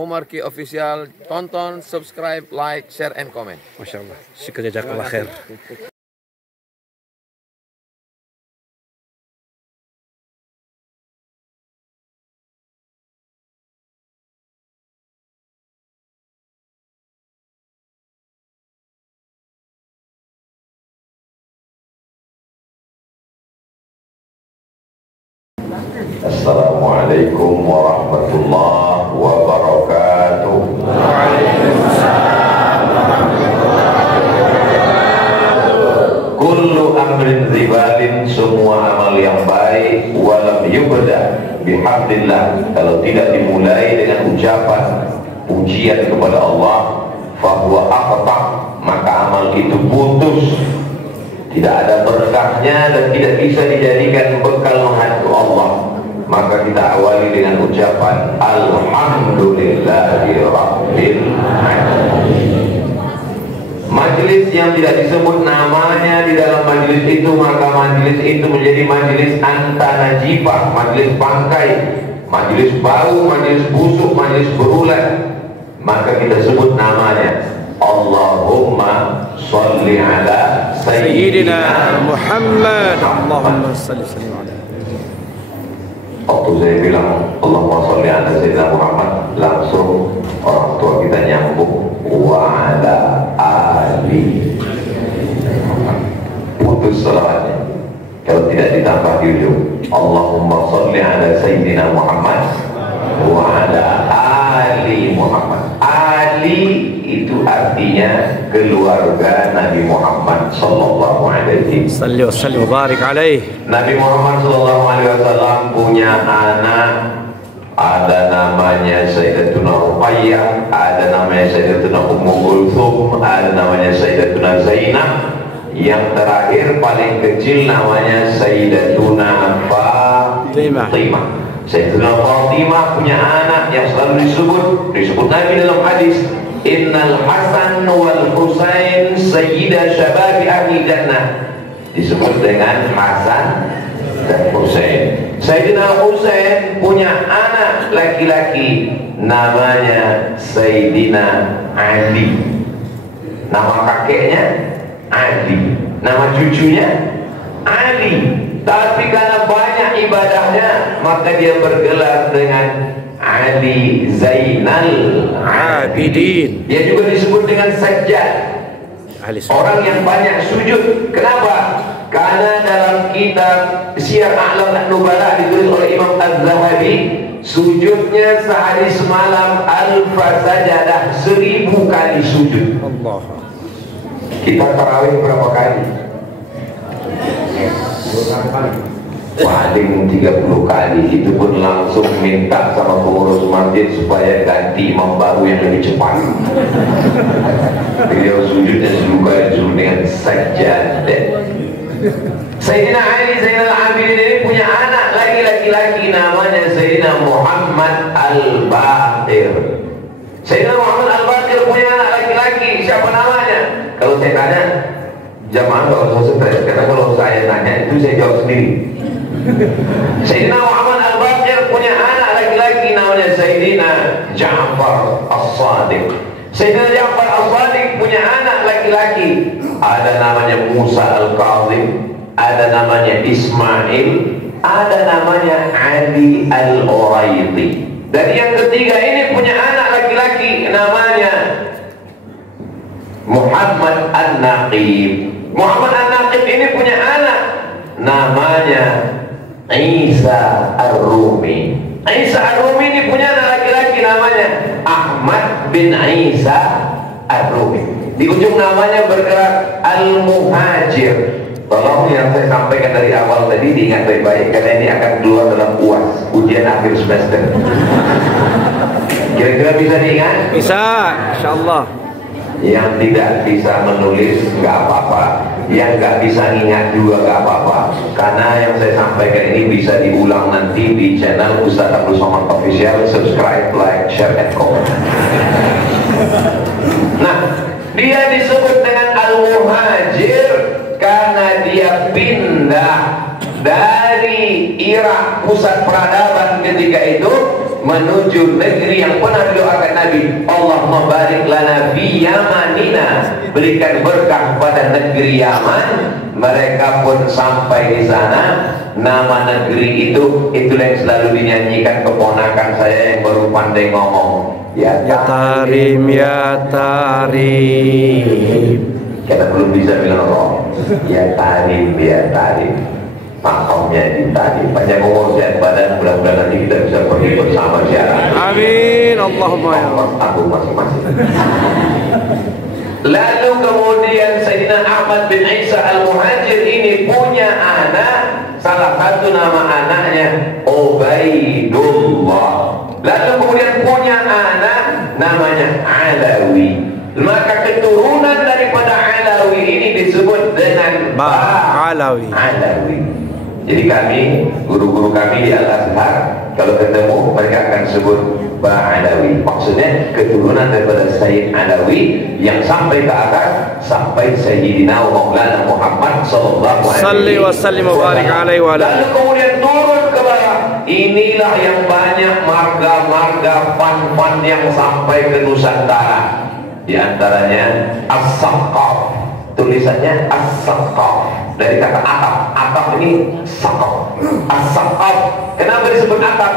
Omar Ki Official. Tonton, subscribe, like, share, and comment. Masya Allah. Syukur jazakallah khair. Assalamualaikum warahmatullahi wabarakatuh. Kullu amrin zibalin, semua amal yang baik, walam yubda bihamdillah, kalau tidak dimulai dengan ucapan pujian kepada Allah, fahuwa aqta, maka amal itu putus, tidak ada berkahnya dan tidak bisa dijadikan bekal menghadap Allah. Maka kita awali dengan ucapan Alhamdulillahirabbil alamin. Majelis yang tidak disebut namanya di dalam majelis itu, maka majelis itu menjadi majelis antanajibah, majelis bangkai, majelis bau, majelis busuk, majelis berulat. Maka kita sebut namanya Allahumma sholli ala Sayyidina Muhammad. Allahumma salli sallim alaihi. Waktu saya bilang Allahumma sholli ala Sayyidina Muhammad, langsung orang tua kita nyambung wa ala ali, putus salawatnya kalau tidak ditambah di ujung Allahumma sholli ala Sayyidina Muhammad wa ala ali Muhammad. Ali itu artinya keluarga Nabi Muhammad sallallahu alaihi wasallam. Salli wa sallim wa barik alaihi. Nabi Muhammad sallallahu alaihi wasallam punya anak, ada namanya Sayyidatuna Ruqayyah, ada namanya Sayyidatuna Ummu Kulthum, ada namanya Sayyidatuna Zainab, yang terakhir paling kecil namanya Sayyidatuna Fatimah. Sayyidatuna Fatimah punya anak yang selalu disebut Nabi dalam hadis, Innal Hasan wal Husain sayyida syababi ahli jannah, disebut dengan Hasan dan Husain. Sayyidina Husain punya anak laki-laki namanya Sayyidina Ali, nama kakeknya Ali, nama cucunya Ali. Tapi karena banyak ibadahnya, maka dia bergelar dengan Ali Zainal Abidin. Dia juga disebut dengan Sajjad, orang yang banyak sujud. Kenapa? Karena dalam kitab Syiar A'lam An-Nubala ditulis oleh Imam Az-Zahabi, sujudnya sehari semalam alfa sajadah, 1000 kali sujud. Allah. Kita tarawih berapa kali? Paling 30 kali. Itu pun langsung minta sama pengurus masjid supaya ganti imam baru yang lebih cepat. Beliau sujudnya 10 kali, disuruh dengan sajadah. Sayyidina Ali Zainal Abidin ini punya anak laki-laki namanya Sayyidina Muhammad Al-Baqir. Sayyidina Muhammad Al-Baqir punya anak laki-laki, siapa namanya? Kalau saya tanya, jamaah nggak usah stres, karena kalau saya tanya itu saya jawab sendiri. Sayyidina Muhammad Al-Baqir punya anak laki-laki namanya Sayyidina Ja'far As-Sadiq. Sayyidina Ja'far As-Sadiq punya anak laki-laki, ada namanya Musa Al-Kazim, ada namanya Ismail, ada namanya Ali Al-Uraiti. Dan yang ketiga ini punya anak laki-laki namanya Muhammad An-Naqib. Muhammad An-Naqib ini punya anak namanya Isa Ar-Rumi. Isa Ar-Rumi ini punya anak laki-laki namanya Ahmad bin Isa Ar-Rumi. Di ujung namanya bergerak Al-Muhajir. Tolong yang saya sampaikan dari awal tadi diingat baik-baik, karena ini akan keluar dalam UAS, ujian akhir semester. Kira-kira bisa diingat? Bisa, insyaallah. Yang tidak bisa menulis nggak apa-apa, yang nggak bisa ingat juga nggak apa-apa, karena yang saya sampaikan ini bisa diulang nanti di channel Ustaz Abdul Somad Official. Subscribe, like, share, and comment. Nah, dia disebut dengan Al-Muhajir karena dia pindah dari Irak, pusat peradaban ketika itu, menuju negeri yang pernah didoakan Nabi, Allahumma barik lana fi yamanina, berikan berkah pada negeri Yaman. Mereka pun sampai di sana. Nama negeri itu itulah yang selalu dinyanyikan keponakan saya yang baru pandai ngomong. Ya Tarim, ya Tarim. Karena belum bisa bilang roh. Ya Tarim, ya Tarim. Makamnya di Tarim. Panjang umur sehat badan, mudah-mudahan nanti kita bisa pergi bersama siaran. Amin. Allahumma ya Allah. Aku masing-masing. Lalu kemudian Sayyidina Ahmad bin Isa Al-Muhajir ini punya anak, salah satu nama anaknya Ubaidullah. Lalu kemudian punya anak namanya Alawi. Maka keturunan daripada Alawi ini disebut dengan Alawi. Alawi. Jadi kami, guru-guru kami di Al-Azhar, kalau ketemu mereka akan sebut Alawi. Maksudnya keturunan daripada Sayyid Alawi yang sampai ke atas, sampai Sayyidina Maulana Muhammad sallallahu alaihi wasallam. Lalu kemudian turun ke bawah. Inilah yang banyak marga-marga fan-fan yang sampai ke Nusantara. Di antaranya As-Saqaf, tulisannya As-Saqaf, dari kata atap. Atap ini Saqaf. As-Saqaf. Kenapa disebut atap?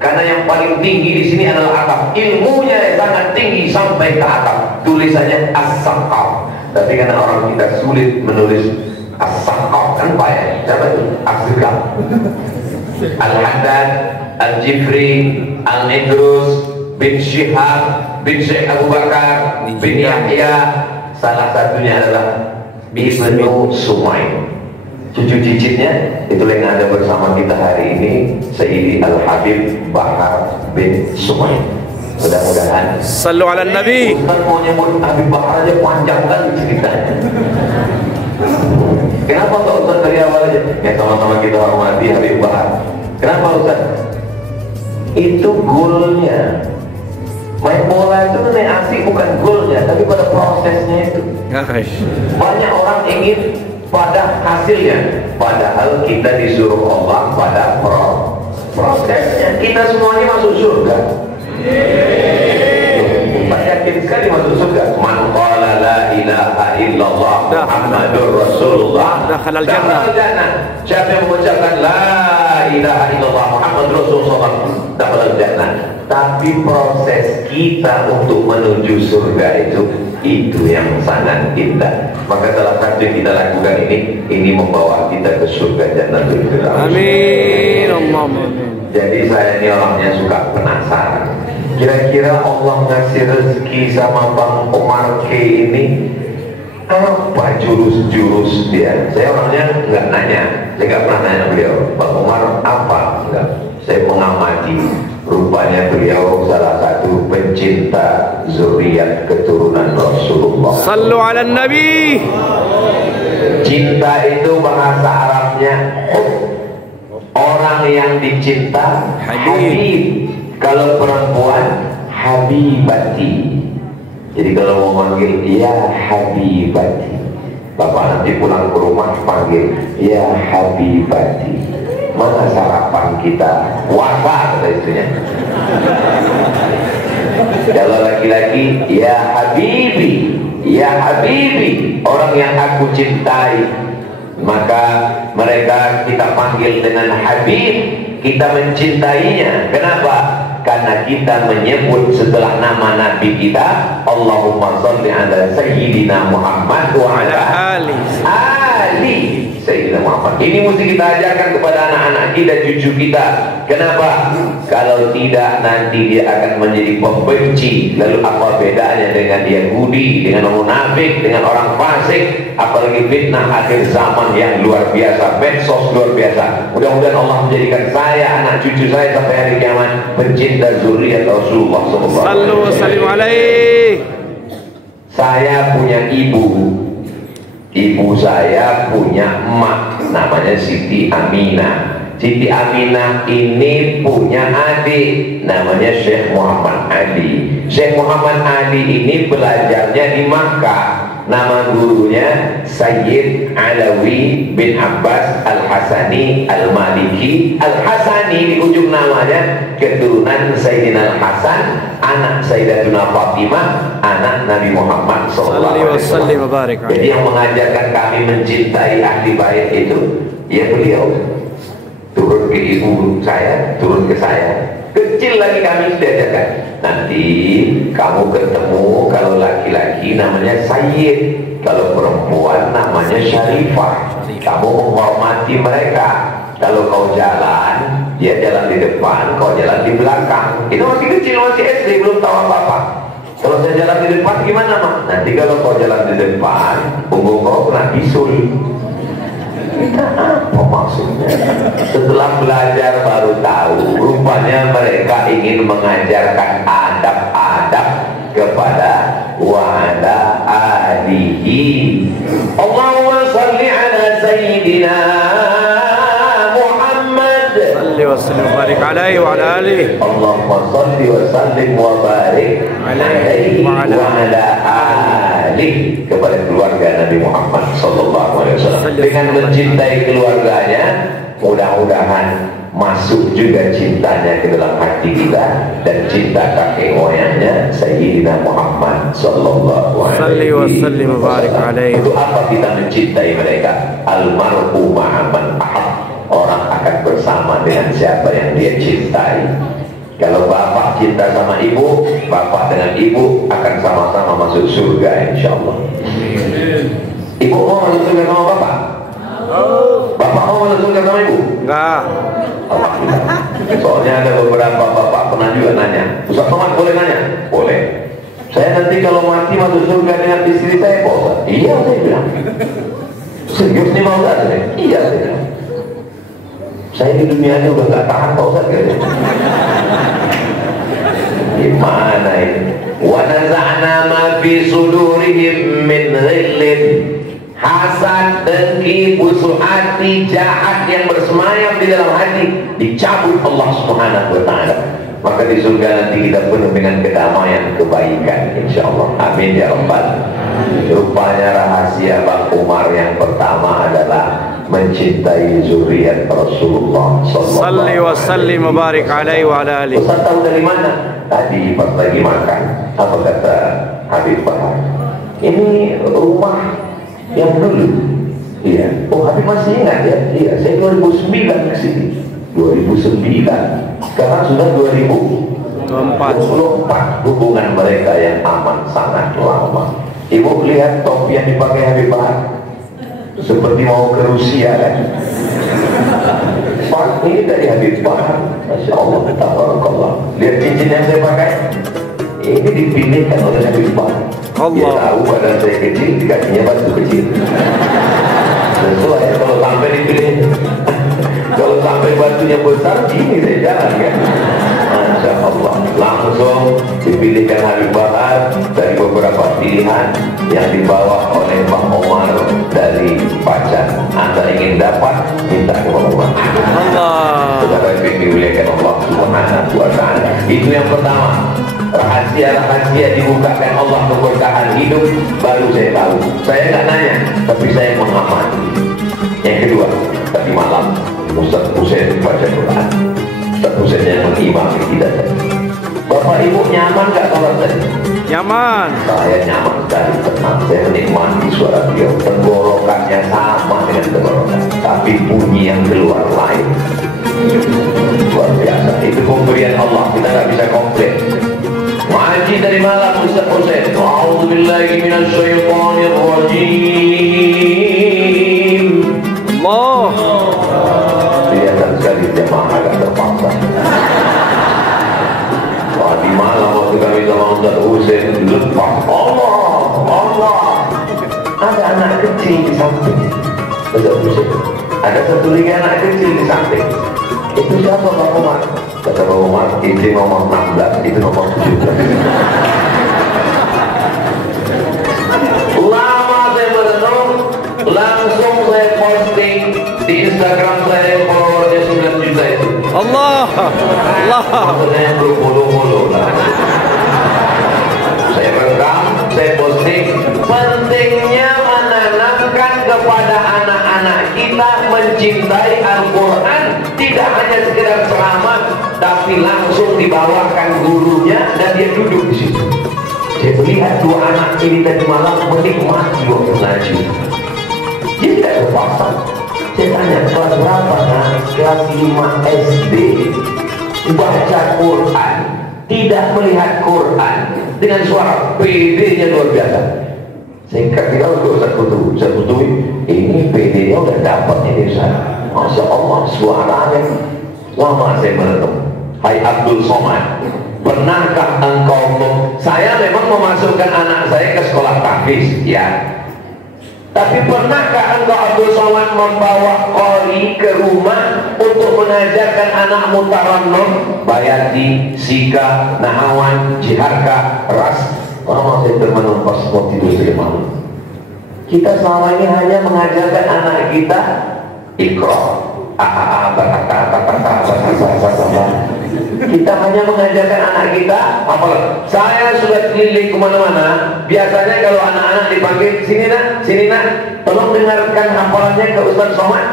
Karena yang paling tinggi di sini adalah atap. Ilmunya yang sangat tinggi sampai ke atap. Tulisannya As-Saqaf. Tapi karena orang kita sulit menulis As-Saqaf, kan payah. Siapa itu? As-Saqaf. Al-Haddad, Al-Jifri, Al-Idrus bin Syihab bin Syekh Abu Bakar bin Yahya. Salah satunya adalah Ibnu Sumain. Cucu cicitnya itulah yang ada bersama kita hari ini, Sayyidi Al-Habib Bahar bin Sumain. Mudah-mudahan Sallu ala Nabi. Ustaz mau nyebut Habib Bahar aja panjang kali ceritanya. Kenapa Pak Ustaz dari awal aja? Ya sama-sama kita hormati Habib Bahar. Kenapa Ustaz? Itu goalnya. Main bola itu nih asik bukan golnya, tapi pada prosesnya itu. Banyak orang ingin pada hasilnya, padahal kita disuruh Allah pada prosesnya. Kita semuanya masuk surga. Saya yakin sekali masuk surga. Man qala la ilaha illallah Muhammadur Rasulullah dakhala al-jannah. Siapa yang mengucapkan la ilaha illallah Muhammadur Rasulullah dakhala al-jannah. Tapi proses kita untuk menuju surga itu yang sangat indah. Maka salah satu yang kita lakukan ini membawa kita ke surga Jannatul Firdaus. Amin. Allahumma. Jadi saya ini orangnya suka penasaran. Kira-kira Allah ngasih rezeki sama Bang Omar K ini apa jurus-jurus dia? Saya orangnya nggak nanya, saya nggak pernah nanya beliau, Bang Omar apa? Enggak. Saya mengamati. Rupanya beliau salah satu pencinta zuriat keturunan Rasulullah. Sallu ala Nabi. Cinta itu bahasa Arabnya hub. Orang yang dicinta habib. Kalau perempuan habibati. Jadi kalau mau manggil ya habibati, bapak nanti pulang ke rumah panggil ya habibati. Mana sarapan kita? Wafa kata istrinya. Kalau laki-laki ya habibi, ya habibi, orang yang aku cintai. Maka mereka kita panggil dengan habib, kita mencintainya. Kenapa? Karena kita menyebut setelah nama Nabi kita, Allahumma sholli ala Sayyidina Muhammad wa ala ali Sayyidina Muhammad. Ini mesti kita ajarkan kepada anak-anak kita, cucu kita. Kenapa? Kalau tidak nanti dia akan menjadi pembenci. Lalu apa bedanya dengan Yahudi, dengan munafik, dengan orang fasik? Apalagi fitnah akhir zaman yang luar biasa, medsos luar biasa. Mudah-mudahan Allah menjadikan saya, anak cucu saya sampai hari kiamat pencinta zuriat Rasulullah sallallahu alaihi. Saya punya ibu. Ibu saya punya emak namanya Siti Aminah. Siti Aminah ini punya adik namanya Syekh Muhammad Ali. Syekh Muhammad Ali ini belajarnya di Makkah. Nama gurunya Sayyid Alawi bin Abbas Al-Hasani Al-Maliki. Al-Hasani di ujung namanya keturunan Sayyidina Al-Hasan, anak Sayyidatuna Fatimah, anak Nabi Muhammad SAW. Jadi yang mengajarkan kami mencintai ahli bait itu ya beliau. Turun ke ibu saya, turun ke saya. Kecil lagi kami sudah ajarkan. Nanti kamu ketemu kalau laki-laki namanya Sayyid, kalau perempuan namanya Syarifah. Kamu menghormati mereka. Kalau kau jalan, dia jalan di depan, kau jalan di belakang. Itu masih kecil, masih SD, belum tahu apa-apa. Kalau saya jalan di depan gimana, Mak? Nanti kalau kau jalan di depan, punggung kau kena bisul. Kita apa maksudnya? Setelah belajar baru tahu, rupanya mereka ingin mengajarkan adab-adab kepada wa'ala alihi. Allahumma salli ala Sayyidina Muhammad, salli wa sallim wa barik alaihi wa ala alihi. Allahumma salli wa sallim wa barik alaihi wa ala alihi, kepada keluarga Nabi Muhammad sallallahu alaihi wasallam. Dengan mencintai keluarganya, mudah-mudahan masuk juga cintanya ke dalam hati kita dan cinta kakek moyangnya Sayyidina Muhammad sallallahu alaihi wasallam. Untuk apa kita mencintai mereka? Almar'u ma'a man ahab. Orang akan bersama dengan siapa yang dia cintai. Kalau bapak cinta sama ibu, bapak dengan ibu akan sama-sama masuk surga insyaallah. Ibu mau masuk surga sama bapak? Bapak mau masuk surga sama ibu? Enggak. Soalnya ada beberapa bapak pernah juga nanya, Ustaz Somad boleh nanya? Boleh. Saya nanti kalau mati masuk surga dengan istri saya, Pak? Iya, saya bilang. Serius nih mau Ustaz? Iya, saya bilang. Saya di dunia ini udah gak tahan Pak Ustaz. Gimana ini? Wa naza'na ma fi sudurihim min ghillin. Hasad, dengki, busuk hati, jahat yang bersemayam di dalam hati dicabut Allah Subhanahu wa ta'ala. Maka di surga nanti kita penuh dengan kedamaian, kebaikan insyaallah. Amin ya rabbal. Rupanya rahasia Bang Umar yang pertama adalah mencintai zuriat Rasulullah sallallahu alaihi wasallam. Ustaz tahu dari mana? Tadi pas lagi makan, apa kata Habib Bahar? Ini rumah yang dulu. Iya. Oh, Habib masih ingat ya? Iya, saya 2009 ke sini. 2009. Sekarang sudah 2024. Hubungan mereka yang aman sangat lama. Ibu lihat topi yang dipakai Habib Bahar, seperti mau ke Rusia kan? Pak, ini dari Habib Bahar. Masya Allah, tabarakallah. Lihat cincin yang saya pakai, ini dipilihkan oleh Habib Bahar. Dia tahu badan saya kecil, kakinya batu kecil. Sesuai kalau sampai dipilih. Kalau sampai batunya besar, ini saya jalan kan. Masya Allah, langsung dipilihkan Habib Bahar dari beberapa pilihan yang dibawa oleh Bang Omar dari Pacan. Anda ingin dapat, minta ke Bang Omar. Saudara yang dimuliakan Allah Subhanahu wa ta'ala. Itu yang pertama. Rahasia-rahasia dibukakan Allah keberkahan hidup, baru saya tahu. Saya nggak nanya, tapi saya mengamati. Yang kedua, tadi malam Ustaz Husain baca Quran. Ustaz Husain yang mengimami kita. Bapak Ibu nyaman nggak sholat tadi? Nyaman. Saya nyaman sekali, tenang. Saya menikmati suara beliau. Tenggorokannya sama dengan tenggorokan, tapi bunyi yang keluar lain. Luar biasa. Itu pemberian Allah, kita nggak bisa komplain. Ngaji dari malam Ustaz Husain. A'udzubillahi minasyaitonir rajim. Allah. Kelihatan sekali jemaah agak terpaksa. Tadi malam waktu kami sama Ustaz Husain lepas Allah. Ada anak kecil di samping Ustaz Husain. Ada satu lagi anak kecil di samping. Itu siapa Pak Umar? Kata Pak Umar, ini nomor 16, itu nomor 17. Lama saya merenung, langsung saya posting di Instagram saya, followernya 9 juta itu. Allah. Maksudnya berpuluh-puluh lah. Saya rekam, saya posting, penting kepada anak-anak kita mencintai Al-Quran, tidak hanya sekedar ceramah, tapi langsung dibawakan gurunya dan dia duduk di situ. Saya melihat dua anak ini tadi malam menikmati waktu ngaji. Dia tidak terpaksa. Saya tanya, kelas berapa? Nah, kelas 5 SD. Baca Quran, tidak melihat Quran, dengan suara PD-nya luar biasa. Saya kasih tahu ke Ustaz Kutu, ini PD-nya udah dapat ini Ustaz. Masya Allah, suaranya lama saya merenung. Hai Abdul Somad, pernahkah engkau saya memang memasukkan anak saya ke sekolah tahfiz, ya. Tapi pernahkah engkau Abdul Somad membawa qori ke rumah untuk mengajarkan anakmu tarannum, bayati, sika, nahawan, jiharka, ras? Lama saya termenung pas mau tidur saya malam. Kita selama ini hanya mengajarkan anak kita ikra, kita hanya mengajarkan anak kita apa? Saya sudah keliling kemana-mana. Biasanya kalau anak-anak dipanggil sini nak, tolong dengarkan hafalannya ke Ustaz Somad.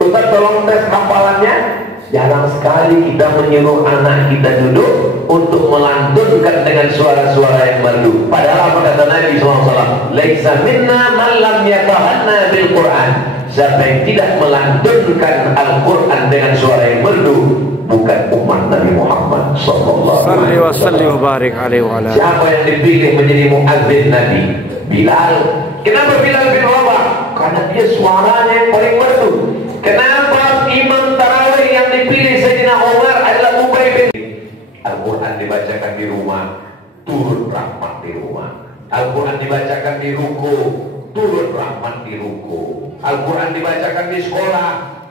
Ustaz tolong tes hafalannya. Jarang sekali kita menyuruh anak kita duduk untuk melantunkan dengan suara-suara yang merdu. Padahal apa kata Nabi SAW? Laisa minna man lam yatahanna bil Quran. Siapa yang tidak melantunkan Al-Quran dengan suara yang merdu, bukan umat Nabi Muhammad sallallahu alaihi wasallam. Siapa yang dipilih menjadi muadzin Nabi? Bilal. Kenapa Bilal bin Rabah? Karena dia suaranya yang paling merdu. Kenapa imam tarawih yang dipilih Sayyidina Umar adalah Ubay bin? Al-Quran dibacakan di rumah, turun rahmat di rumah. Al-Quran dibacakan di ruku, turun rahmat di ruku. Al-Quran dibacakan di sekolah,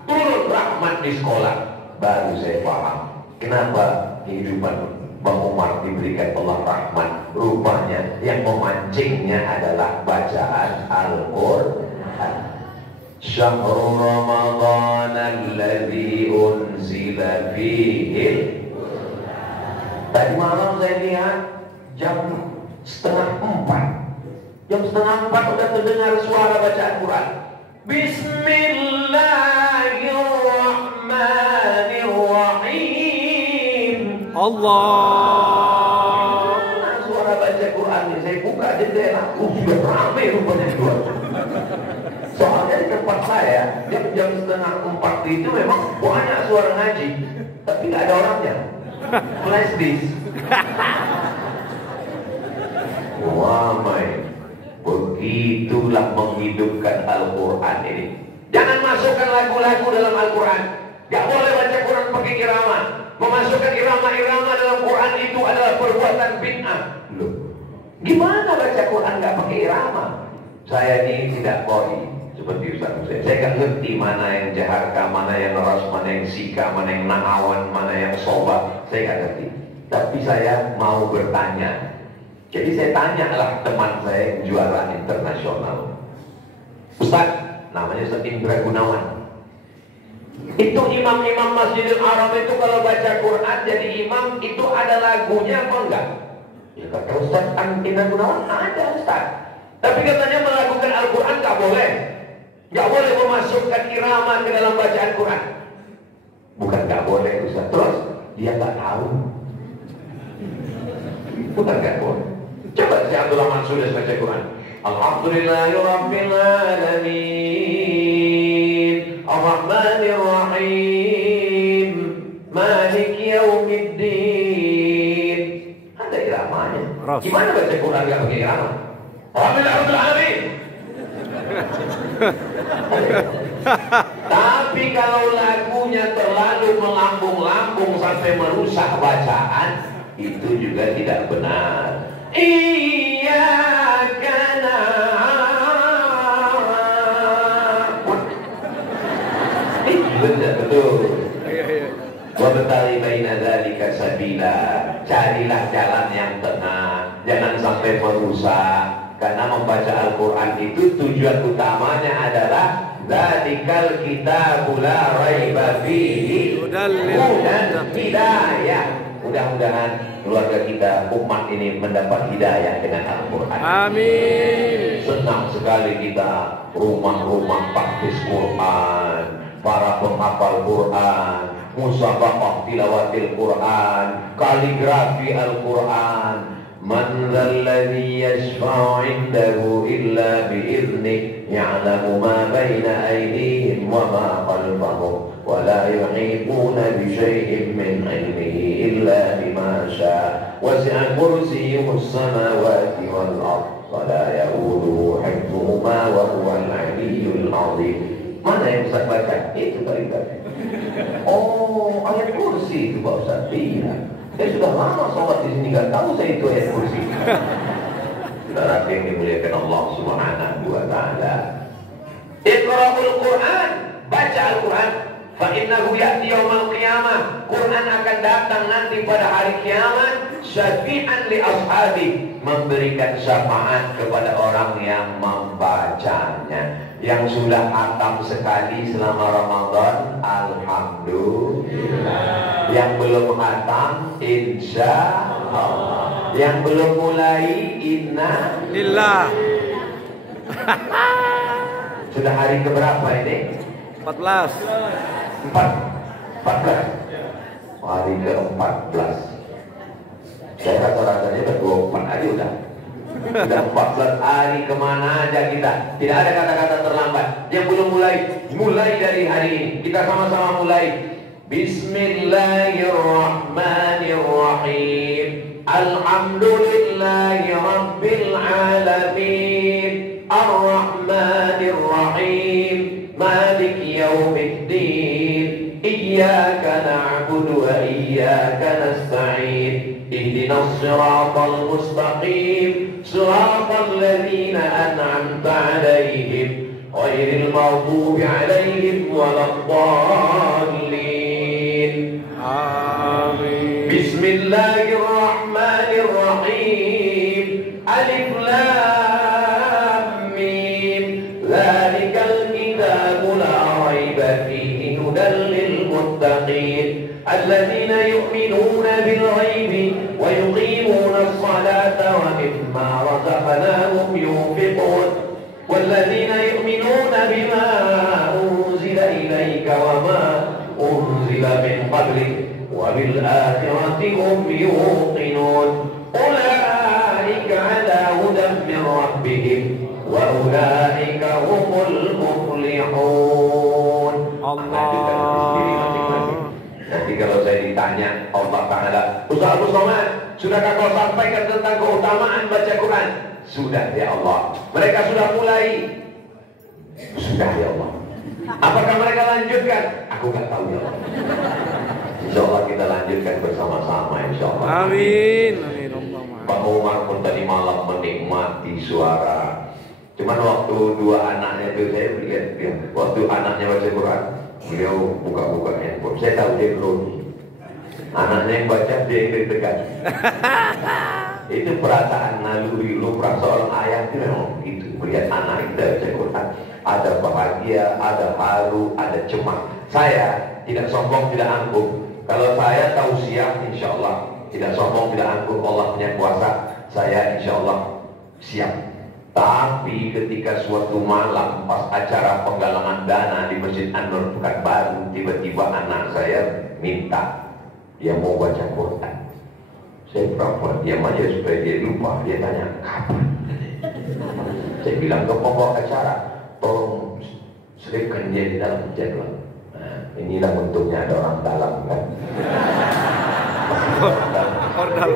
turun rahmat di sekolah. Baru saya paham kenapa kehidupan Bang Umar diberikan Allah rahmat. Rupanya yang memancingnya adalah bacaan Al-Quran. Syahrul Ramadan alladzi unzila fihi. Tadi malam saya lihat jam 3:30. Jam 3:30 sudah terdengar suara bacaan Quran. Bismillahirrahmanirrahim. Allah. Suara baca Quran ini saya buka jendela, sudah ramai rupanya di luar. Soalnya di tempat saya jam 3:30 itu memang banyak suara ngaji, tapi nggak ada orangnya. Flash disk. Ramai. Begitulah menghidupkan Al-Quran ini. Jangan masukkan lagu-lagu dalam Al-Quran. Gak boleh baca Quran pakai irama. Memasukkan irama-irama dalam Quran itu adalah perbuatan bid'ah. Loh, gimana baca Quran gak pakai irama? Saya ini tidak qori seperti Ustaz Hussein. Saya gak ngerti mana yang jaharka, mana yang ras, mana yang sika, mana yang nahawan, mana yang sobat. Saya gak ngerti. Tapi saya mau bertanya. Jadi saya tanyalah teman saya yang juara internasional. Ustaz, namanya Ustaz Indra Gunawan. Itu imam-imam Masjidil Haram itu kalau baca Quran jadi imam itu ada lagunya apa enggak? Ya kata Ustaz Indra Gunawan ada Ustaz. Tapi katanya melakukan Al-Quran enggak boleh. Enggak boleh memasukkan irama ke dalam bacaan Quran. Bukan enggak boleh Ustaz. Terus dia enggak tahu. Bukan enggak boleh. Coba si Abdul Rahman sudah baca Quran. Alhamdulillahirabbil alamin. Ar-Rahmanir Rahim. Maliki yaumiddin. Ada iramanya. Gimana baca Quran enggak pakai irama? Alhamdulillahirabbil alamin. Tapi kalau lagunya terlalu melambung-lambung sampai merusak bacaan, itu juga tidak benar. Iyyaka na'budu. Betul. Wa batali baina dzalika sabila. Carilah jalan yang tengah, jangan sampai merusak. Karena membaca Al-Quran itu tujuan utamanya adalah dzalikal kitabul la raiba fihi hudan hidayah. mudah-mudahan keluarga kita, umat ini mendapat hidayah dengan Al-Quran. Amin. Senang sekali kita rumah-rumah tahfiz Quran, para penghafal Quran, musabaqah tilawatil Quran, kaligrafi Al-Quran. Man dzalladzi yashfa'u 'indahu illa bi'idhnihi ya'lamu ma baina aydihim wa ma khalfahum wa la yuhituna bi syai'in min 'ilmihi illa bima syaa wasi'a kursiyyuhu as-samawati wal ardh wa la ya'uduhu hifdhuhuma wa huwal 'aliyyul 'azim. Mana yang Ustaz baca? Itu tadi. Oh, ayat kursi itu Pak Ustaz. Iya. Saya sudah lama sholat di sini, nggak tahu saya itu ayat kursi. Saudara yang dimuliakan Allah Subhanahu wa Ta'ala. Iqra'ul Quran, baca Al-Quran. Fa innahu ya'ti yaumal qiyamah. Quran akan datang nanti pada hari kiamat. Syafi'an li ashabi, memberikan syafaat kepada orang yang membacanya. Yang sudah khatam sekali selama Ramadan, alhamdulillah. Yang belum khatam, insya Allah. Yang belum mulai, inna lillah. Sudah hari keberapa ini? 14. 14. Hari ke-14. Saya rasa-rasanya udah 24 aja udah. Sudah 14 hari, kemana aja kita. Tidak ada kata-kata terlambat. Yang belum mulai, mulai dari hari ini. Kita sama-sama mulai. Bismillahirrahmanirrahim. Alhamdulillahi Rabbil Alamin. Ar-Rahmanirrahim. Malik Yawmiddin. Iyyaka na'budu wa iyyaka nasta'in. Ihdinas siratal mustaqim. Siratal ladzina an'amta 'alaihim ghairil maghdubi 'alaihim waladdallin. Amin. Bismillahirrahmanirrahim. Alif lam mim. Dzalikal kitabu la raiba fihi hudan lil muttaqin. Alladzina yu'minuna bil ghaibi wa yuqimuna as-salata wa mimma razaqnahum yunfiqun. Walladzina yu'minuna bima unzila ilayka wa ma unzila min qablik wa bil akhirati hum yuqinun. Ulaika 'ala hudan min rabbihim wa ulaika humul muflihun. Nanti kalau saya ditanya Allah Ta'ala, Ustaz Abu Somad, sudahkah kau sampaikan tentang keutamaan baca Quran? Sudah ya Allah. Mereka sudah mulai. Sudah ya Allah. Apakah mereka lanjutkan? Aku nggak tahu ya Allah. Insya Allah kita lanjutkan bersama-sama insya Allah. Amin. Pak Umar pun tadi malam menikmati suara. Cuman waktu dua anaknya itu saya lihat dia, waktu anaknya baca Quran, beliau buka-buka handphone. Saya tahu dia grogi. Anaknya yang baca, dia yang deg-degan. Itu perasaan naluri lumrah seorang ayah itu memang begitu. Melihat anak kita baca Quran, ada bahagia, ada haru, ada cemas. Saya tidak sombong, tidak angkuh. Kalau saya tahu siap, insya Allah. Tidak sombong, tidak angkuh. Allah punya kuasa. Saya insya Allah siap. Tapi ketika suatu malam pas acara penggalangan dana di Masjid An-Nur Pekanbaru, tiba-tiba anak saya minta dia mau baca Quran. Saya pura-pura diam aja supaya dia lupa. Dia tanya kapan. Saya bilang ke pokok acara, tolong selipkan dia di dalam jadwal. Nah, inilah bentuknya ada orang dalam kan. Ordal.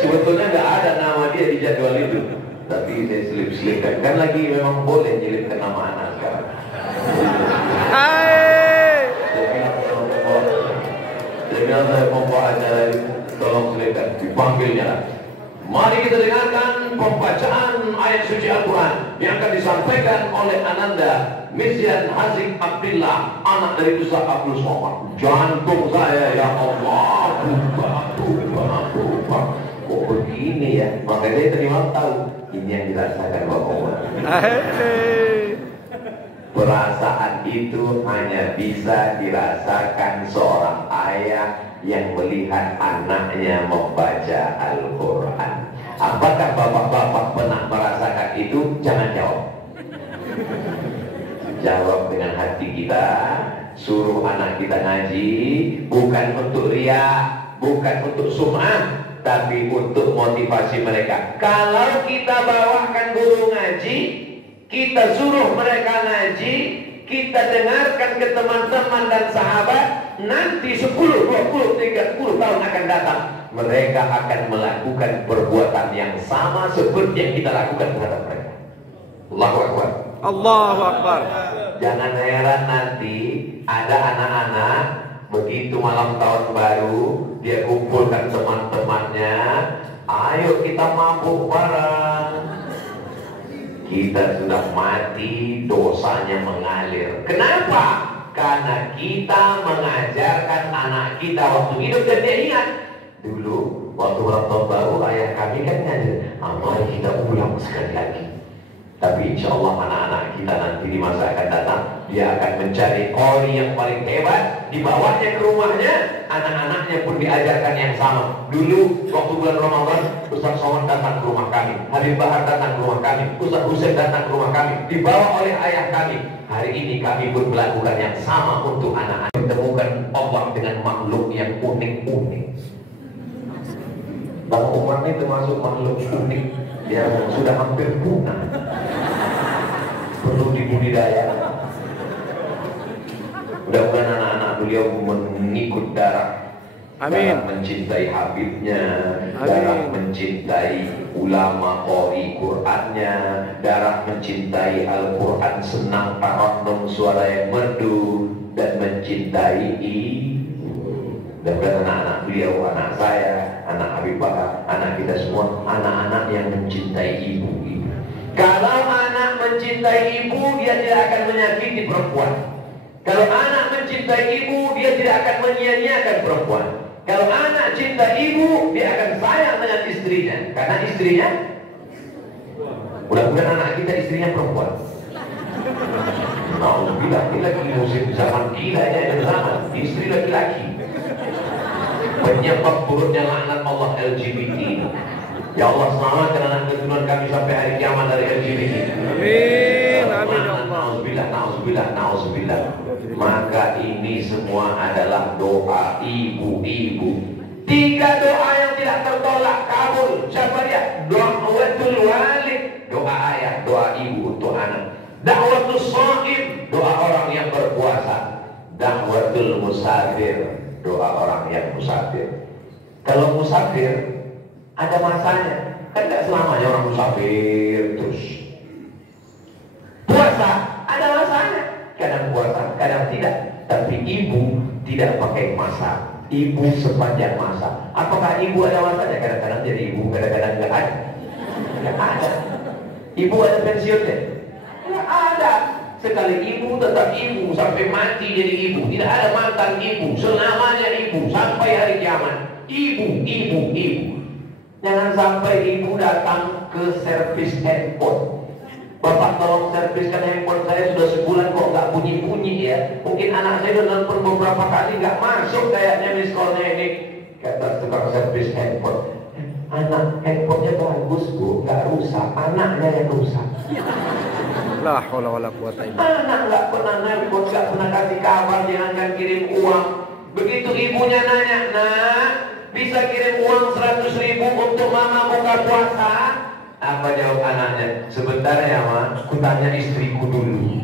Sebetulnya nggak ada nama dia di jadwal itu. Tapi saya selip-selipkan. Kan lagi memang boleh nyelipkan nama anak sekarang. Hai. Saya bilang saya membawa acara itu, tolong selipkan. Dipanggilnya lah. Mari kita dengarkan pembacaan ayat suci Al-Quran yang akan disampaikan oleh Ananda Misyan Hazik Abdillah, anak dari Ustaz Abdul Somad. Jantung saya, ya Allah, berubah. Kok begini ya? Makanya saya terima tahu ini yang dirasakan Bapak Umar. Perasaan itu hanya bisa dirasakan seorang ayah yang melihat anaknya membaca Al-Quran. Apakah bapak-bapak pernah merasakan itu? Jangan jawab. Jawab dengan hati kita. Suruh anak kita ngaji, bukan untuk riya, bukan untuk sum'ah, tapi untuk motivasi mereka. Kalau kita bawakan guru ngaji, kita suruh mereka ngaji, kita dengarkan ke teman-teman dan sahabat, nanti 10, 20, 30 tahun akan datang, mereka akan melakukan perbuatan yang sama seperti yang kita lakukan terhadap mereka. Allahu Akbar. Allahu Akbar. Jangan heran nanti ada anak-anak begitu malam tahun baru, dia kumpulkan teman-temannya, ayo kita mabuk bareng. Kita sudah mati, dosanya mengalir. Kenapa? Karena kita mengajarkan anak kita waktu hidup, dan dia ingat dulu waktu malam tahun baru ayah kami kan ngajar, mari kita ulang sekali lagi. Tapi insya Allah anak-anak kita nanti di masa akan datang, dia akan mencari qori yang paling hebat, dibawanya ke rumahnya, anak-anaknya pun diajarkan yang sama. Dulu waktu bulan Ramadan, Ustaz Somad datang ke rumah kami, Habib Bahar datang ke rumah kami, Ustaz Husain datang ke rumah kami, dibawa oleh ayah kami. Hari ini kami pun melakukan yang sama untuk anak-anak. Ditemukan Allah dengan makhluk yang unik-unik. Bang Umar ini termasuk makhluk unik yang sudah hampir punah, perlu dibudidaya. Mudah-mudahan anak-anak beliau mengikut darah. Amin. Darah mencintai Habibnya, Amin. darah mencintai ulama qori Qur'annya, darah mencintai Al-Quran, senang tarannum suara yang merdu, dan mencintai dan anak-anak beliau, anak saya, anak Habib Bakar, anak kita semua, anak-anak yang mencintai ibu. Kalau anak mencintai ibu, dia tidak akan menyakiti perempuan. Kalau anak mencintai ibu, dia tidak akan menyia-nyiakan perempuan. Kalau anak cinta ibu, dia akan sayang dengan istrinya, karena istrinya, mudah-mudahan anak kita istrinya perempuan. Alhamdulillah, ini lagi musim zaman gila ya, zaman istri laki-laki. Penyebab turunnya laknat Allah LGBT. Ya Allah, selamatkan anak keturunan kami sampai hari kiamat dari LGBT. Amin. Amin ya Allah. Nauzubillah, nauzubillah, nauzubillah. Maka ini semua adalah doa ibu-ibu. 3 doa yang tidak tertolak kabul. Siapa dia? Da'watul walid, doa ayah, doa ibu untuk anak. Da'watul shaim, doa orang yang berpuasa. Da'watul musafir, doa orang yang musafir. Kalau musafir ada masanya, kan tidak selamanya orang musafir terus. Puasa ada masanya, kadang puasa, kadang tidak. Tapi ibu tidak pakai masa, ibu sepanjang masa. Apakah ibu ada masanya? Kadang-kadang jadi ibu, kadang-kadang nggak ada. Nggak ada. Ibu ada pensiunnya? Nggak ada. Sekali ibu tetap ibu sampai mati jadi ibu. Tidak ada mantan ibu, selamanya ibu sampai hari kiamat. Ibu, ibu, ibu. Jangan sampai ibu datang ke servis handphone. Bapak tolong serviskan handphone saya, sudah sebulan kok nggak bunyi-bunyi ya. Mungkin anak saya udah nelfon beberapa kali nggak masuk kayaknya miss call-nya ini. Kata tukang servis handphone, anak handphonenya bagus bu, nggak rusak, anaknya yang rusak. La haula wala quwata illa billah. Anak nggak pernah nelfon, nggak pernah kasih kabar, jangan kirim uang. Begitu ibunya nanya, nak, bisa kirim uang 100.000 untuk mama buka puasa? Apa jawab anaknya? Sebentar ya ma, aku tanya istriku dulu.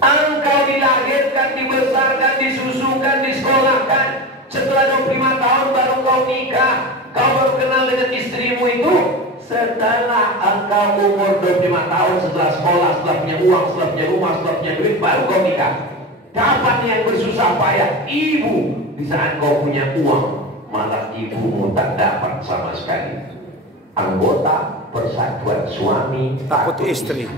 Engkau dilahirkan, dibesarkan, disusukan, disekolahkan. Setelah 25 tahun baru kau nikah. Kau baru kenal dengan istrimu itu setelah engkau umur 25 tahun, setelah sekolah, setelah punya uang, setelah punya rumah, setelah punya duit, baru kau nikah. Kapan yang bersusah payah? Ibu. Di saat kau punya uang, malah ibumu tak dapat sama sekali. Anggota persatuan suami Takut istri.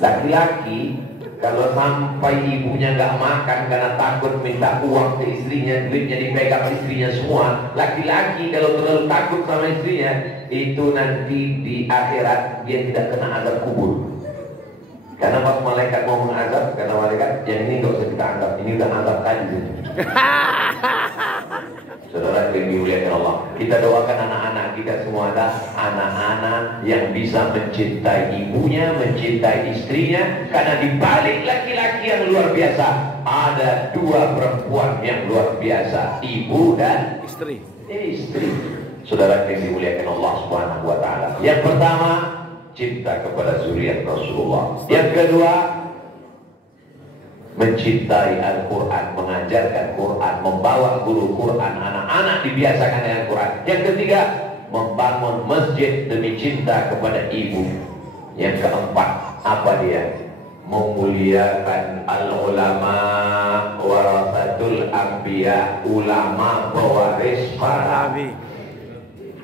Laki-laki kalau sampai ibunya nggak makan karena takut minta uang ke istrinya, duitnya dipegang istrinya semua. Laki-laki kalau terlalu takut sama istrinya, itu nanti di akhirat dia tidak kena azab kubur. Karena pas malaikat mau mengazab, kata malaikat, yang ini nggak usah kita anggap, Ini udah angkat kaji. Saudara yang dimuliakan Allah, kita doakan anak-anak kita semua adalah anak-anak yang bisa mencintai ibunya, mencintai istrinya. Karena di balik laki-laki yang luar biasa ada dua perempuan yang luar biasa, ibu dan Istri. istri. Saudara yang dimuliakan Allah Subhanahu wa taala. Yang pertama, cinta kepada zuriat Rasulullah. Yang kedua, mencintai Al-Quran, mengajarkan Quran, membawa guru Quran, anak-anak dibiasakan dengan Quran. Yang ketiga, membangun masjid demi cinta kepada ibu. Yang keempat, apa dia? Memuliakan al-ulama warasatul anbiya, ulama pewaris para nabi.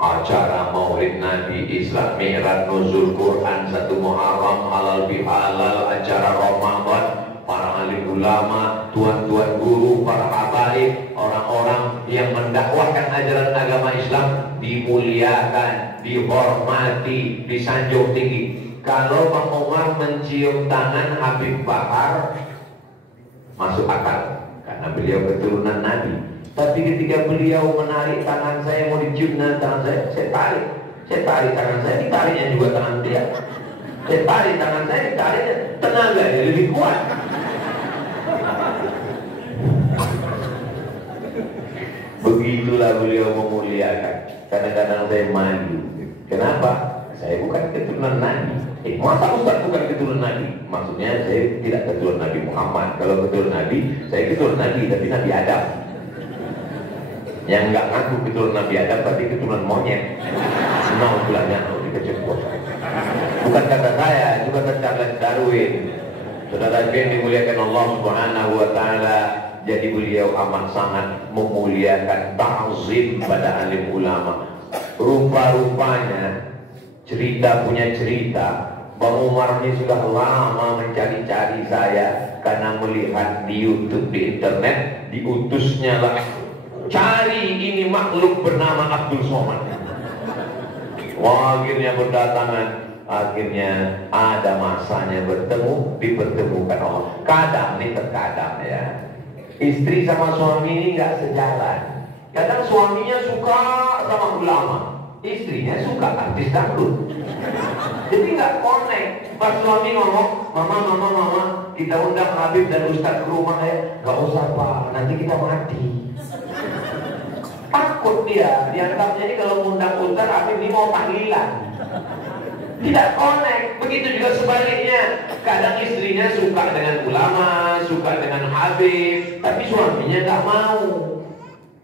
Acara Maulid Nabi, Isra Mi'raj, Nuzul Quran, 1 Muharram, halal bihalal, acara Ramadan, para alim ulama, tuan-tuan guru, para habaib, orang-orang yang mendakwahkan ajaran agama Islam dimuliakan, dihormati, disanjung tinggi. Kalau Bang Omar mencium tangan Habib Bahar, masuk akal karena beliau keturunan Nabi. Tapi ketika beliau menarik tangan saya, mau dicium dengan tangan saya tarik tangan saya, ditariknya juga tangan dia. Saya tarik tangan saya, ditariknya, tenaganya lebih kuat. Begitulah beliau memuliakan. Kadang-kadang saya malu. Kenapa? Saya bukan keturunan Nabi. Masa Ustaz bukan keturunan Nabi? Maksudnya saya tidak keturunan Nabi Muhammad. Kalau keturunan Nabi, saya keturunan Nabi, tapi Nabi Adam. Yang nggak ngaku keturunan Nabi Adam, tapi keturunan monyet. Senang pulangnya dikejeput. Bukan kata saya, juga kata Charles Darwin. Saudara yang dimuliakan Allah Subhanahu wa taala, jadi beliau amat sangat memuliakan ta'zim pada alim ulama. Rupa-rupanya cerita punya cerita, Bang Umar ini sudah lama mencari-cari saya karena melihat di YouTube, di internet, diutusnya lah cari ini makhluk bernama Abdul Somad. Wah, akhirnya berdatangan. Akhirnya ada masanya bertemu, dipertemukan Allah. Kadang nih terkadang ya, istri sama suami ini nggak sejalan. Kadang suaminya suka sama ulama, istrinya suka artis dangdut. Jadi nggak connect. Pas suami ngomong, mama, kita undang Habib dan Ustadz ke rumah ya. Nggak usah Pak, nanti kita mati. Takut dia, dianggapnya ini kalau undang Ustadz Habib ini mau panggilan. Tidak connect. Begitu juga sebaliknya. Kadang istrinya suka dengan ulama, suka dengan habib, tapi suaminya nggak mau.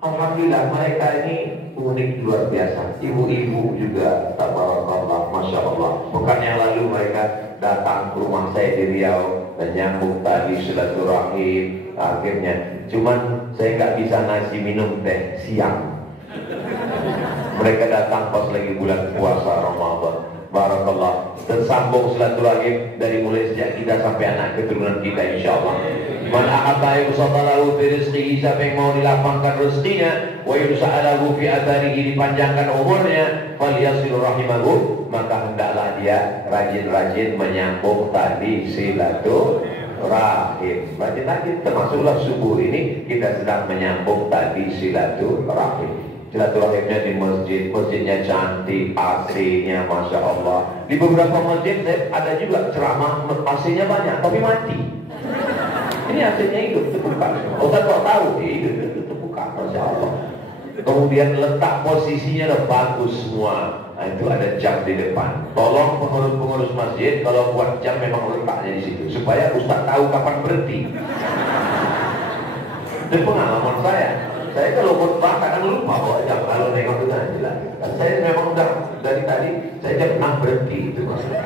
Alhamdulillah mereka ini unik luar biasa. Ibu-ibu juga, tabarakallah, masya Allah. Bukan yang lalu mereka datang ke rumah saya di Riau dan nyambung tadi silaturahim. Akhirnya, cuman saya nggak bisa ngasih minum teh siang. Mereka datang pas lagi bulan puasa Ramadan. Barakallah. Tersambung silaturahim dari mulai sejak kita sampai anak keturunan kita insyaallah. Man ahabba yusadalahu fi rizqihi, siapa yang mau dilapangkan rezekinya, wa yusa'alahu fi atharihi, dipanjangkan umurnya, falyasil rahimahu, maka hendaklah dia rajin-rajin menyambung tadi silaturahim. Rajin-rajin, termasuklah subuh ini kita sedang menyambung tadi silaturahim. Silaturahimnya di masjid, masjidnya cantik, AC-nya masya Allah. Di beberapa masjid ada juga ceramah, AC-nya banyak tapi mati. Ini AC-nya hidup, terbuka. Ustaz kok tahu? Hidup, terbuka, masya Allah. Kemudian letak posisinya udah bagus semua. Nah, itu ada jam di depan. Tolong pengurus-pengurus masjid kalau buat jam memang letaknya di situ supaya Ustaz tahu kapan berhenti. Itu pengalaman saya. Saya kalau khutbah kadang lupa bawa jam, kalau nengok itu nanti lah. Saya memang udah dari tadi saya jam 6 berhenti itu maksudnya.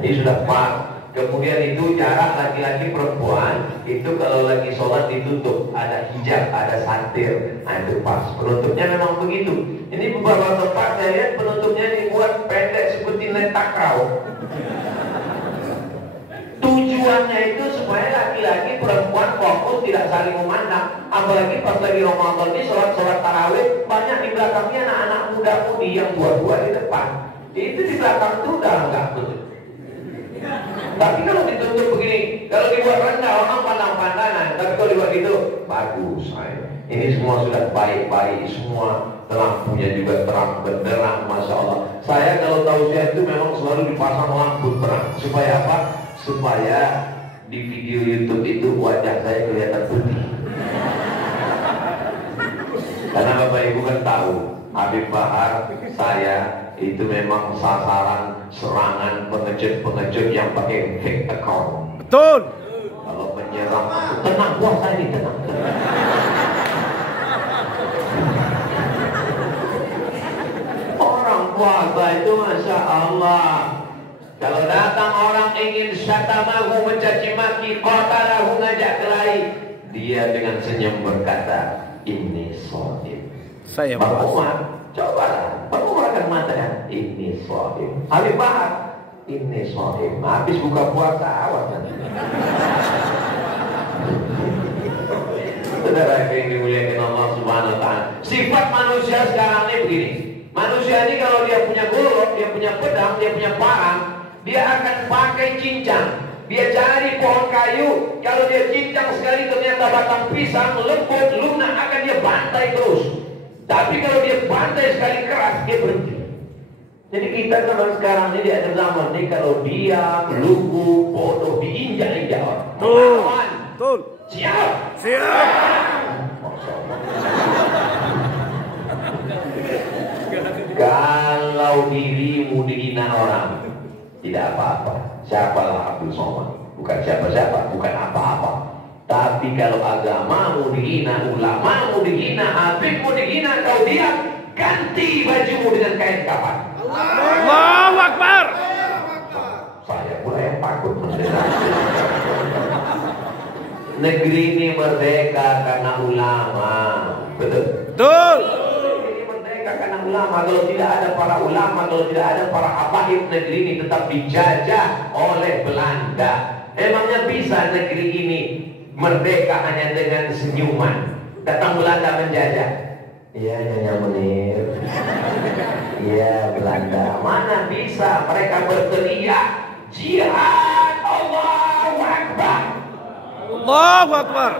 Ini sudah pas. Kemudian itu jarak laki-laki perempuan itu kalau lagi sholat ditutup, ada hijab, ada satir. Nah itu pas. Penutupnya memang begitu. Ini beberapa tempat saya lihat penutupnya dibuat pendek seperti letakau. Tujuannya itu supaya laki-laki perempuan fokus, tidak saling memandang. Apalagi pas lagi Ramadan ini sholat tarawih, banyak di belakangnya anak-anak muda-mudi yang tua-tua di depan. Itu di belakang itu udah enggak betul. Tapi kalau ditutup begini, kalau dibuat rendah orang pandang-pandangan. Tapi kalau dibuat gitu, bagus. Ini semua sudah baik-baik, semua lampunya juga terang benderang, masya Allah. Saya kalau tausiah itu memang selalu dipasang lampu terang. Supaya apa? Supaya di video YouTube itu wajah saya kelihatan putih. Karena Bapak Ibu kan tahu, Habib Bahar saya itu memang sasaran serangan pengecut-pengecut yang pakai fake account. Betul. Kalau menyerang, tenang puasa ini, tenang. Orang puasa itu masya Allah. Kalau datang orang ingin syatamahu, mencaci maki, qatalahu, ngajak kelahi, dia dengan senyum berkata, ini shaim. Saya Pak puasa. Umar, cobalah. Pak Umar akan mengatakan, ini shaim. Habib Bahar, ini shaim. Habis buka puasa, awas nanti. Saudara yang dimuliakan Allah Subhanahu wa Ta'ala. Sifat manusia sekarang ini begini. Manusia ini kalau dia punya golok, dia punya pedang, dia punya parang, dia akan pakai cincang. Dia cari pohon kayu, kalau dia cincang sekali ternyata batang pisang, lembut, lunak, akan dia bantai terus. Tapi kalau dia bantai sekali keras, dia berhenti. Jadi kita kalau sekarang ini ada zaman ini, kalau dia lugu, bodoh, diinjak-injak orang. Melawan. Betul. Siap. Siap. Kalau dirimu dihina orang, tidak apa-apa. Siapalah Abdul Somad, bukan siapa-siapa, bukan apa-apa. Tapi kalau agamamu dihina, ulamamu dihina, habibmu dihina, kau diam, ganti bajumu dengan kain kapan. Allahu Akbar. Saya pula yang takut mendengar. Negeri ini merdeka karena ulama, betul? Betul. Karena ulama, kalau tidak ada para ulama, kalau tidak ada para habaib, negeri ini tetap dijajah oleh Belanda. Emangnya bisa negeri ini merdeka hanya dengan senyuman? Datang Belanda menjajah. Iya, Nyonya Munir. Iya, Belanda. Mana bisa mereka berteriak jihad, Allahu Akbar. Allahu Akbar.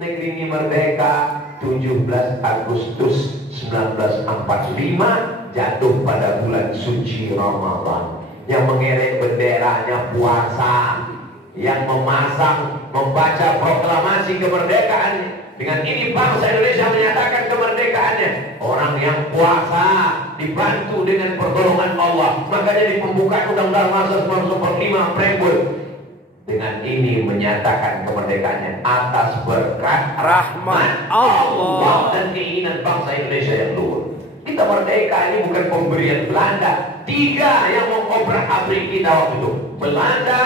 Negeri ini merdeka 17 Agustus 1945 jatuh pada bulan suci Ramadan. Yang mengerek benderanya puasa, yang memasang, membaca proklamasi kemerdekaan. Dengan ini bangsa Indonesia menyatakan kemerdekaannya. Orang yang puasa dibantu dengan pertolongan Allah. Makanya di pembukaan Undang-Undang Dasar 1945 preambul, dengan ini menyatakan kemerdekaannya atas berkat rahmat Allah dan keinginan bangsa Indonesia yang luhur. Kita merdeka ini bukan pemberian Belanda. 3 yang mengobrak-abrik kita waktu itu: Belanda,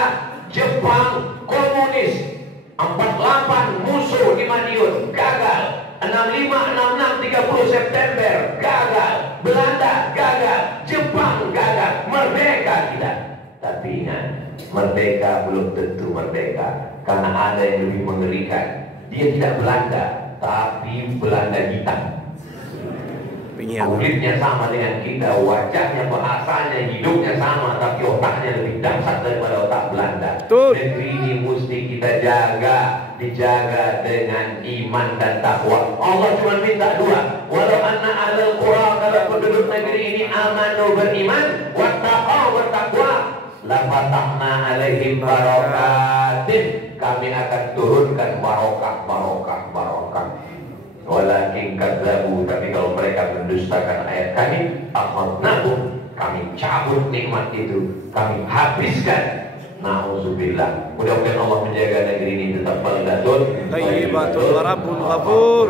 Jepang, komunis. 48 musuh di Madiun, gagal. 65, 66, 30 September, gagal. Belanda gagal, Jepang gagal, merdeka kita. Tapi ingat, merdeka belum tentu merdeka, karena ada yang lebih mengerikan. Dia tidak Belanda, tapi Belanda hitam. Kulitnya sama dengan kita, wajahnya, bahasanya, hidupnya sama, tapi otaknya lebih dahsyat daripada otak Belanda. Negeri ini mesti kita jaga, dijaga dengan iman dan takwa. Allah cuma minta 2. Walau anna ahlul qura, kalau penduduk negeri ini amanu, beriman, wattaqau, bertakwa, lafatahna alaihim barakatin, kami akan turunkan barokah. Walakin kadzabu, tapi kalau mereka mendustakan ayat kami, akhadnahum, kami cabut nikmat itu, kami habiskan. Nauzubillah. Mudah-mudahan Allah menjaga negeri ini tetap baldatun thayyibatun wa rabbun ghafur.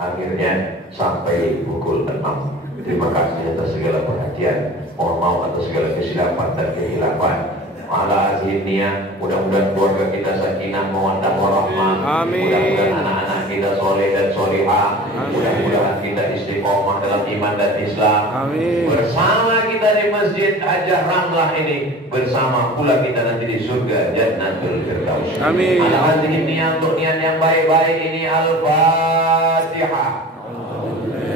Akhirnya sampai pukul 6. Terima kasih atas segala perhatian. Mohon maaf atas segala kesilapan dan kehilapan. Ala azimnya, mudah-mudahan keluarga kita sakinah mawaddah warahmah. Mudah-mudahan anak-anak kita soleh dan solihah. Mudah-mudahan kita istiqomah dalam iman dan Islam. Bersama kita di Masjid Hajah Ramlah ini, bersama pula kita nanti di surga Jannatul Firdaus. Amin. Ala azimnya untuk niat yang baik-baik ini. Al-Fatihah.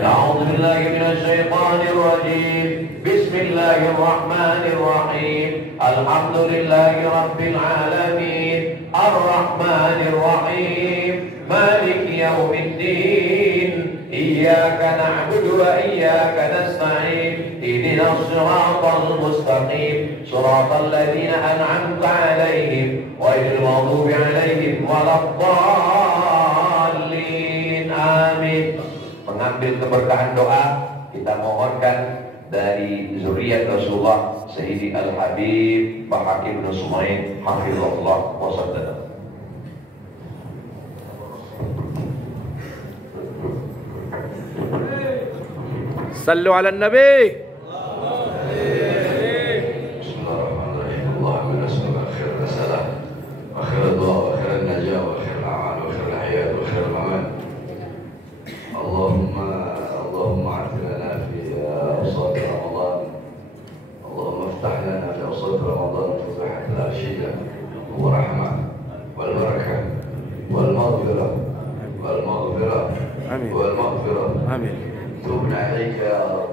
أعوذ بالله من الشيطان الرجيم بسم الله الرحمن الرحيم الحمد لله رب العالمين الرحمن الرحيم مالك يوم الدين إياك نعبد وإياك نستعين اهدنا الصراط المستقيم صراط الذين أنعمت عليهم غير المغضوب عليهم ولا الضالين آمين. Mengambil keberkahan doa kita mohonkan dari zuriat Rasulullah Sayyidi Al-Habib Pak Hakim bin Sumain hafizahullah wa sadada. صلوا على النبي. Bismillahirrahmanirrahim. Allahumma nas'aluka khairal salam wa khairal du'a wa khairal najah wa khairal a'mal wa khairal hayat wa khairal mamat. Allahumma atina lana fi awsat Ramadan. Allahumma iftah lana fi awsat Ramadan futuhat al-arshiyah wa rahmah wal barakah wal maghfirah wal maghfirah wal maghfirah. آمين. تبنا إليك يا رب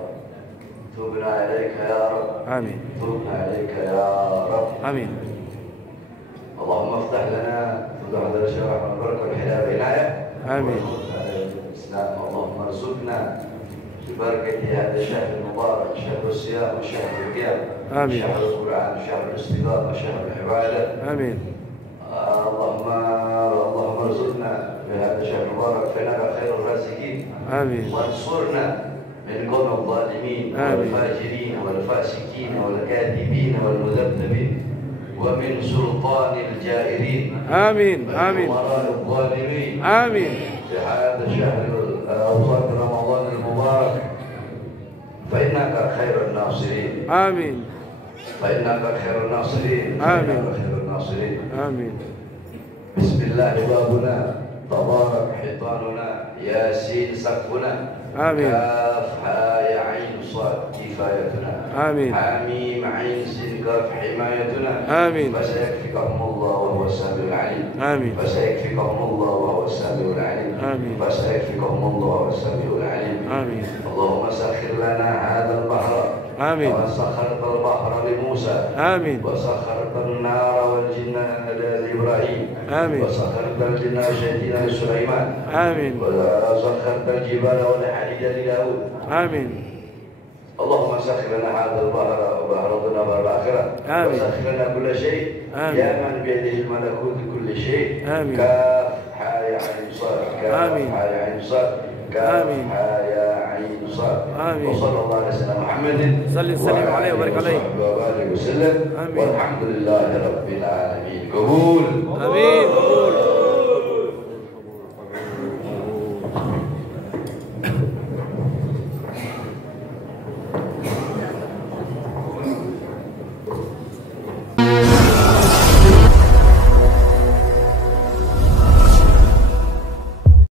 تبنا إليك يا رب آمين. تبنا إليك يا رب آمين. اللهم افتح لنا فتوح هذا الشرع والبركة والحياة والعناية آمين. الإسلام. اللهم ارزقنا ببركة هذا الشهر المبارك شهر الصيام وشهر القيام آمين. شهر القرآن شهر الاستقامة شهر العبادة. آمين. اللهم ارزقنا بهذا الشهر المبارك فإنك خير الرازقين. آمين. وانصرنا من قوم الظالمين والفاجرين والفاسقين والكاذبين والمذبذبين ومن سلطان الجائرين. آمين. آمين. ومراء الظالمين. آمين. في هذا الشهر أوسط رمضان المبارك فإنك خير الناصرين. آمين. فإنك خير الناصرين. آمين. فإنك خير الناصرين. آمين. بسم الله بابنا تبارك حيطاننا ياسين سقفنا. آمين. كاف ها يا عين صاد كفايتنا. آمين. حميم عين سين كاف حمايتنا. آمين. فسيكفيكهم الله وهو السميع العليم. آمين. فسيكفيكهم الله وهو السميع العليم. آمين. فسيكفيكهم الله وهو السميع العليم. آمين. اللهم سخر لنا هذا البحر. آمين. وسخرت البحر لموسى. آمين. وسخرت النار والجن لإبراهيم. آمين. وسخرت الجن والشياطين لسليمان. آمين. وسخرت الجبال والحديد لداود. آمين. اللهم سخر لنا هذا البحر وبحر الدنيا وبحر الآخرة. آمين. وسخر لنا كل شيء. آمين. يا من بيده الملكوت كل شيء. آمين. كاف حا يا عين صاد. كاف آمين. حا يا عين صاد. كاف آمين. حا يا عين صاد. آمين. وصلى الله على سيدنا محمد صلي وسلم عليه وبارك عليه. وصحبه وبارك وسلم. آمين. والحمد لله رب العالمين. قبول. آمين.